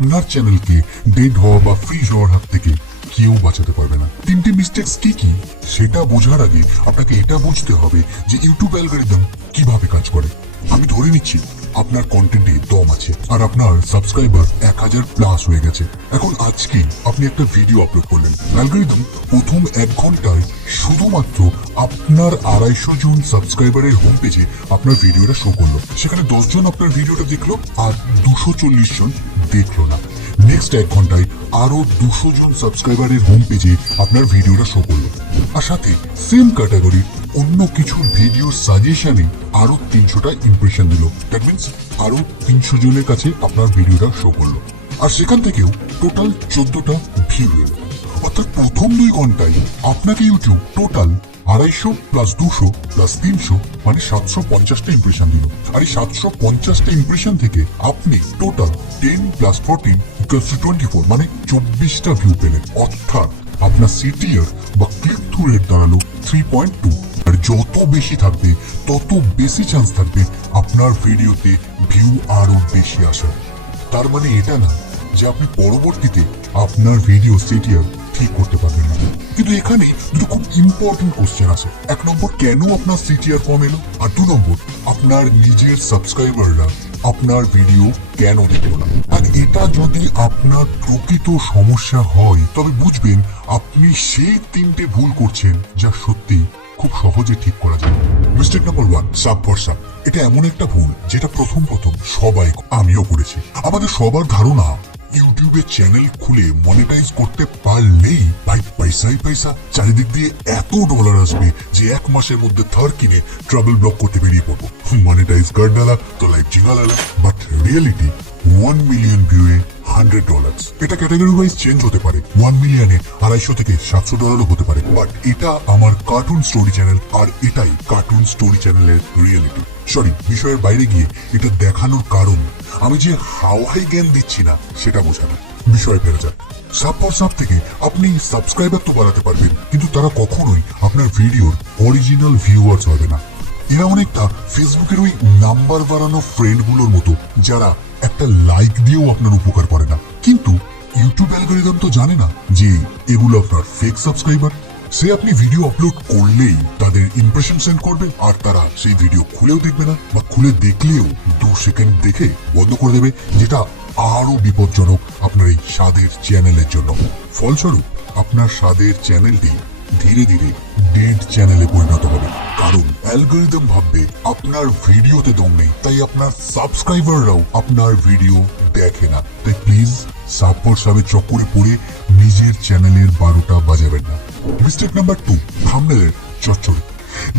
আপনার চ্যানেলকে ডেড হওয়া বা ফ্রিজ হওয়ার হাত থেকে কেউ বাঁচাতে পারবে না। তিনটি মিস্টেকস কি কি সেটা বোঝার আগে আপনাকে এটা বুঝতে হবে যে ইউটিউব অ্যালগরিদম কিভাবে কাজ করে। আমি ধরে নিচ্ছি আপনার কন্টেন্টে দম আছে আর আপনার সাবস্ক্রাইবার 1000+ হয়ে গেছে। এখন আজকে আপনি একটা ভিডিও আপলোড করলেন, অ্যালগরিদম প্রথম 1 ঘন্টায় শুধুমাত্র আপনার 250 জন সাবস্ক্রাইবারের হোম পেজে আপনার ভিডিওটা শো করলো। সেখানে 10 জন আপনার ভিডিওটা দেখলো আর 240 জন দেখলো না। নেক্সট 1 ঘন্টায় আরো 200 জন সাবস্ক্রাইবারের হোম পেজে আপনার ভিডিওটা শো করলো, আর সাথে সেম ক্যাটাগরি অন্য কিছু ভিডিও সাজেশনে আরো 300টা ইমপ্রেশন দিল। দ্যাট মিনস আরো 300 জনের কাছে আপনার ভিডিওটা শো করলো, আর সেখান থেকেও টোটাল 14টা ভিউ এলো। অর্থাৎ প্রথম 2 ঘন্টায় আপনাকে ইউটিউব টোটাল 250 + 200 + 300 মানে 750টা ইমপ্রেশন দিল। আর এই 750টা ইমপ্রেশন থেকে আপনি টোটাল 10 + 14 = 24 মানে 24টা ভিউ পেলেন। অর্থাৎ আপনার সিটিআর বা ক্লিক থ্রু রেট দাঁড়ালো 3.2। আর যত বেশি থাকবে তত বেশি চান্স থাকবে আপনার ভিডিওতে ভিউ আরো বেশি আসার। তার মানে এটা না যে আপনি পরবর্তীতে আপনার ভিডিও সিটিআর ঠিক করতে পারবেন না। কিন্তু এখানে দুটো খুব ইম্পর্টেন্ট কোশ্চেন আছে। 1 নম্বর, কেন আপনার সিটিআর কম এলো? আর 2 নম্বর, আপনার নিজের সাবস্ক্রাইবাররা আপনার ভিডিও কেন দেখলো না? আর এটা যদি আপনার প্রকৃত সমস্যা হয় তবে বুঝবেন আপনি সেই 3টে ভুল করছেন যা সত্যি খুব সহজে ঠিক করা যায়। Mistake number 1, sub for sub. এটা এমন একটা ভুল যেটা প্রথম সবাই, আমিও করেছি। আমাদের সবার ধারণা ইউটিউবে চ্যানেল খুলে মনিটাইজ করতে পারলেই ভাই পয়সাই পয়সা, চারিদিক দিয়ে এত ডলার আসবে যে 1 মাসের মধ্যে থার কিনে ট্রাভেল ব্লগ করতে বেরিয়ে পড়বো। মনিটাইজ কার্ড ডালা তো লাইফ জিঙ্গালালা। বাট রিয়েলিটি 1 মিলিয়ন ভিউয়ে $100। এটা ক্যাটাগরি ওয়াইজ চেঞ্জ হতে পারে। 1 মিলিয়নে 250 থেকে $700 হতে পারে। বাট এটা আমার কার্টুন স্টোরি চ্যানেল, আর এটাই কার্টুন স্টোরি চ্যানেলের রিয়েলিটি। সরি, বিষয়ের বাইরে গিয়ে এটা দেখানোর কারণ আমি যে হাওয়াই জ্ঞান দিচ্ছি না সেটা বোঝানো। বিষয় ফেরা যাক। সাব ফর সাব থেকে আপনি সাবস্ক্রাইবার তো বাড়াতে পারবেন, কিন্তু তারা কখনোই আপনার ভিডিওর অরিজিনাল ভিউয়ার্স হবে না। এরা অনেকটা ফেসবুকের ওই নাম্বার বাড়ানো ফ্রেন্ডগুলোর মতো, যারা একটা লাইক দিয়েও আপনার উপকার করে না। কিন্তু ইউটিউব অ্যালগরিদম তো জানে না যে এগুলো আপনার ফেক সাবস্ক্রাইবার। সে আপনি ভিডিও আপলোড করলেই তাদের ইমপ্রেশন সেন্ড করবে, আর তারা সেই ভিডিও খুলেও দেখবে না, বা খুলে দেখলেও 2 সেকেন্ড দেখে বন্ধ করে দেবে, যেটা আরো বিপজ্জনক আপনার এই স্বাদের চ্যানেলের জন্য। ফলস্বরূপ আপনার স্বাদের চ্যানেলটি ধীরে ধীরে ডেড চ্যানেলে পরিণত হবে, কারণ অ্যালগরিদম ভাববে আপনার ভিডিওতে দম নেই, তাই আপনার সাবস্ক্রাইবাররাও আপনার ভিডিও দেখে না। তাই প্লিজ সাব ফর সাবের চক্করে পড়ে নিজের চ্যানেলের 12টা বাজাবেন না। মিস্টেক নাম্বার 2, থাম্বনেলের চচ্চড়ি।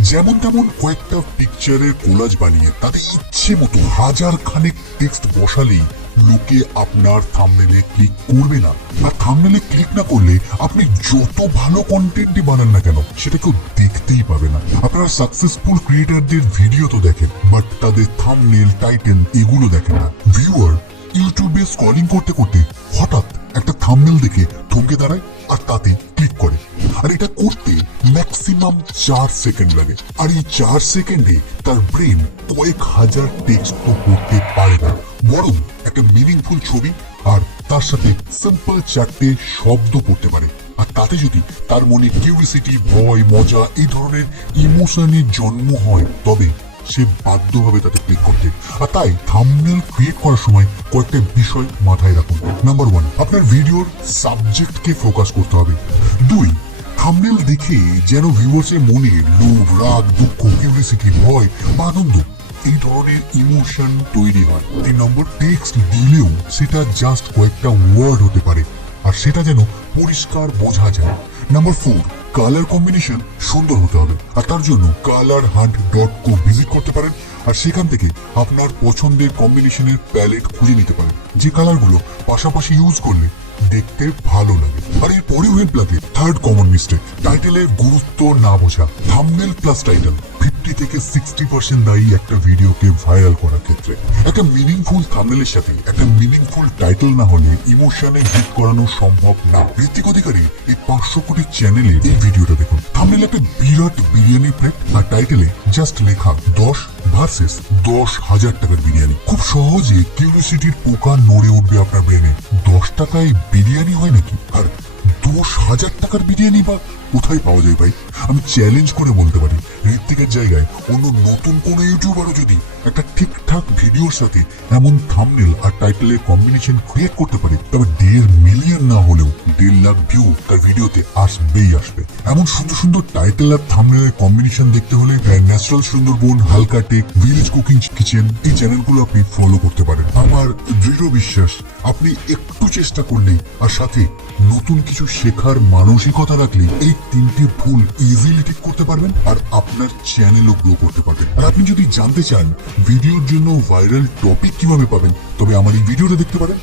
যেমন তেমন কয়েকটা পিকচারের কোলাজ বানিয়ে তাতে ইচ্ছে মতো 1000 খানেক টেক্সট বসালেই লোকে আপনার থাম্বনেলে ক্লিক করবে না। আর থাম্বনেলে ক্লিক না করলে আপনি যত ভালো কন্টেন্টই বানান না কেন সেটা কেউ দেখতেই পাবে না। আপনারা সাকসেসফুল ক্রিয়েটারদের ভিডিও তো দেখেন, বাট তাদের থাম্বনেল, টাইটেল এগুলো দেখেন না। ভিউয়ার ইউটিউবে স্ক্রলিং করতে করতে হঠাৎ একটা থাম্বনেল দেখে থমকে দাঁড়ায় আর তাতে ক্লিক করে। আর এটা করতে ম্যাক্সিমাম 4 সেকেন্ড লাগে। আর এই 4 সেকেন্ডে তার ব্রেন কয়েক হাজার টেক্সট তো পড়তে পারে না, বরং একটা মিনিংফুল ছবি আর তার সাথে সিম্পল 4টে শব্দ পড়তে পারে। আর তাতে যদি তার মনে কিউরিসিটি, ভয়, মজা এই ধরনের ইমোশনের জন্ম হয় তবে সে বাধ্য হবে তাতে ক্লিক করতে। আর তাই থাম্বনেল ক্রিয়েট করার সময় কয়েকটা বিষয় মাথায় রাখুন। নাম্বার 1, আপনার ভিডিওর সাবজেক্টকে ফোকাস করতে হবে। 2, থাম্বনেল দেখে যেন ভিউয়ার্সের মনে লোভ, রাগ, দুঃখ, কিউরিসিটি, ভয় বা আনন্দ এই ধরনের ইমোশন তৈরি হয়। 3 নম্বর, টেক্সট দিলেও সেটা জাস্ট কয়েকটা ওয়ার্ড হতে পারে, আর সেটা যেন পরিষ্কার বোঝা যায়। নাম্বার 4, কালার কম্বিনেশন সুন্দর হতে হবে, আর তার জন্য colorhunt.co ভিজিট করতে পারেন। আর সেখান থেকে আপনার পছন্দের কম্বিনেশনের প্যালেট খুঁজে নিতে পারেন, যে কালারগুলো পাশাপাশি ইউজ করলে দেখতে ভালো লাগে। আর এর পরেও হেল্প লাগে 3rd কমন মিস্টেক, টাইটেলের গুরুত্ব না বোঝা। থাম্বনেল প্লাস টাইটেল 50 থেকে 60% দায়ী একটা ভিডিওকে ভাইরাল করার ক্ষেত্রে। একটা মিনিংফুল থাম্বনেলের সাথে একটা মিনিংফুল টাইটেল না হলে ইমোশনে হিট করানো সম্ভব না। ঋত্বিক অধিকারী এই 500 কোটি চ্যানেলে এই ভিডিওটা দেখুন। থাম্বনেলে একটা বিরাট বিরিয়ানি প্লেট, আর টাইটেলে জাস্ট লেখা 10 ভার্সেস 10,000 টাকার বিরিয়ানি। খুব সহজে কিউরিওসিটির পোকা নড়ে উঠবে আপনার ব্রেনে। 10 টাকায় বিরিয়ানি হয় নাকি? আর 10,000 টাকার বিরিয়ানি বা কোথায় পাওয়া যায় ভাই? আমি চ্যালেঞ্জ করে বলতে পারি, ঋত্বিকের জায়গায় অন্য নতুন কোন ইউটিউবারও যদি একটা ঠিকঠাক ভিডিওর সাথে এমন থাম্বনেল আর টাইটেলের কম্বিনেশন ক্রিয়েট করতে পারে, তবে 1.5 মিলিয়ন না হলেও 1.5 লাখ ভিউ তার ভিডিওতে আসবেই আসবে। এমন সুন্দর সুন্দর টাইটেল আর থাম্বনেলের কম্বিনেশন দেখতে হলে ন্যাচারাল সুন্দরবন, হালকা টেক, ভিলেজ কুকিং কিচেন এই চ্যানেলগুলো আপনি ফলো করতে পারেন। আমার দৃঢ় বিশ্বাস, আপনি একটু চেষ্টা করলেই আর সাথে নতুন কিছু শেখার মানসিকতা রাখলে এই 3টে ভুল ইজিলি ঠিক করতে পারবেন আর আপনার চ্যানেলও গ্রো করতে পারবেন। আর আপনি যদি জানতে চান ভিডিওর জন্য ভাইরাল টপিক কিভাবে পাবেন, তবে আমার এই ভিডিওটা দেখতে পারেন।